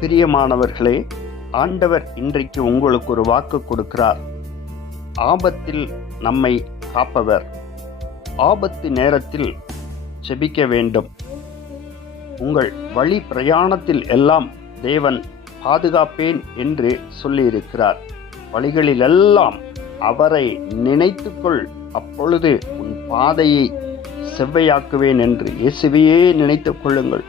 பிரியமானவர்களே, ஆண்டவர் இன்றைக்கு உங்களுக்கு ஒரு வாக்கு கொடுக்கிறார். ஆபத்தில் நம்மை காப்பவர். ஆபத்து நேரத்தில் ஜெபிக்க வேண்டும். உங்கள் வழி பிரயாணத்தில் எல்லாம் தேவன் பாதுகாப்பேன் என்று சொல்லியிருக்கிறார். வழிகளிலெல்லாம் அவரை நினைத்துக்கொள், அப்பொழுது உன் பாதையை செவ்வையாக்குவேன் என்று இயேசுவையே நினைத்துக் கொள்ளுங்கள்.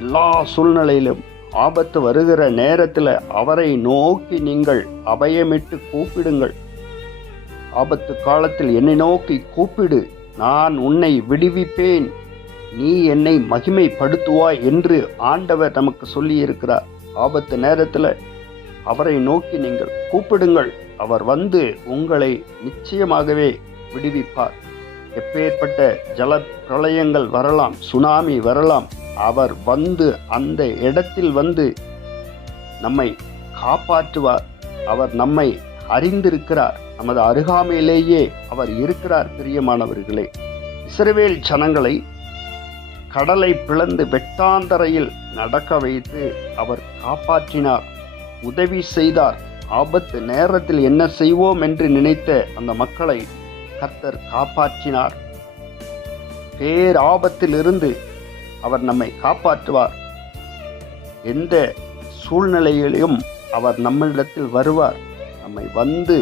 எல்லா சூழ்நிலையிலும் ஆபத்து வருகிற நேரத்தில் அவரை நோக்கி நீங்கள் அபயமிட்டு கூப்பிடுங்கள். ஆபத்து காலத்தில் என்னை நோக்கி கூப்பிடு, நான் உன்னை விடுவிப்பேன், நீ என்னை மகிமைப்படுத்துவாய் என்று ஆண்டவர் நமக்கு சொல்லியிருக்கிறார். ஆபத்து நேரத்தில் அவரை நோக்கி நீங்கள் கூப்பிடுங்கள். அவர் வந்து உங்களை நிச்சயமாகவே விடுவிப்பார். எப்பேற்பட்ட ஜல பிரளயங்கள் வரலாம், சுனாமி வரலாம், அவர் வந்து அந்த இடத்தில் வந்து நம்மை காப்பாற்றுவார். அவர் நம்மை அறிந்திருக்கிறார். நமது அருகாமையிலேயே அவர் இருக்கிறார். பிரியமானவர்களே, இஸ்ரவேல் ஜனங்களை கடலை பிளந்து வெட்டாந்தரையில் நடக்க வைத்து அவர் காப்பாற்றினார், உதவி செய்தார். ஆபத்து நேரத்தில் என்ன செய்வோம் என்று நினைத்த அந்த மக்களை கர்த்தர் காப்பாற்றினார். பேராபத்திலிருந்து அவர் நம்மை காப்பாற்றுவார். எந்த சூழ்நிலையிலும் அவர் நம்மிடத்தில் வருவார். நம்மை வந்து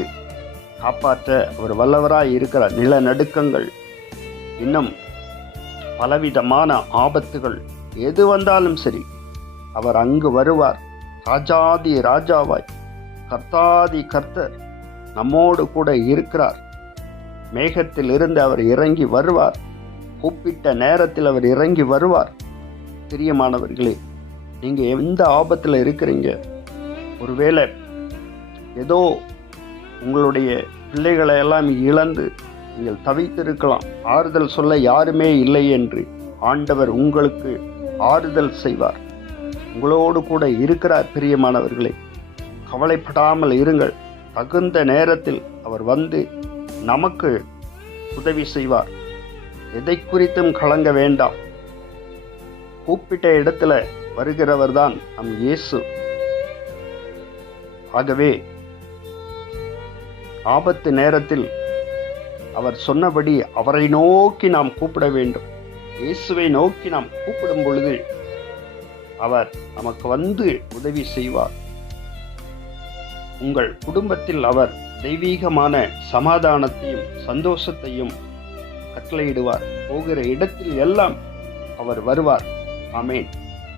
காப்பாற்ற அவர் வல்லவராய் இருக்கிறார். நிலநடுக்கங்கள், இன்னும் பலவிதமான ஆபத்துகள் எது வந்தாலும் சரி, அவர் அங்கு வருவார். ராஜாதி ராஜாவாய், கர்த்தாதி கர்த்தர் நம்மோடு கூட இருக்கிறார். மேகத்தில் இருந்து அவர் இறங்கி வருவார். கூப்பிட்ட நேரத்தில் அவர் இறங்கி வருவார். பிரியமானவர்களே, நீங்கள் எந்த ஆபத்தில் இருக்கிறீங்க? ஒருவேளை ஏதோ உங்களுடைய பிள்ளைகளை எல்லாம் இழந்து நீங்கள் தவித்திருக்கலாம். ஆறுதல் சொல்ல யாருமே இல்லை என்று ஆண்டவர் உங்களுக்கு ஆறுதல் செய்வார். உங்களோடு கூட இருக்கிறார். பிரியமானவர்களே, கவலைப்படாமல் இருங்கள். தகுந்த நேரத்தில் அவர் வந்து நமக்கு உதவி செய்வார். எதை குறித்தும் கலங்க வேண்டாம். கூப்பிட்ட இடத்துல வருகிறவர் தான் நம் இயேசு. ஆகவே ஆபத்து நேரத்தில் அவர் சொன்னபடி அவரை நோக்கி நாம் கூப்பிட வேண்டும். இயேசுவை நோக்கி நாம் கூப்பிடும் பொழுது அவர் நமக்கு வந்து உதவி செய்வார். உங்கள் குடும்பத்தில் அவர் தெய்வீகமான சமாதானத்தையும் சந்தோஷத்தையும் கட்டளையிடுவார். போகிற இடத்தில் எல்லாம் அவர் வருவார். ஆமென்.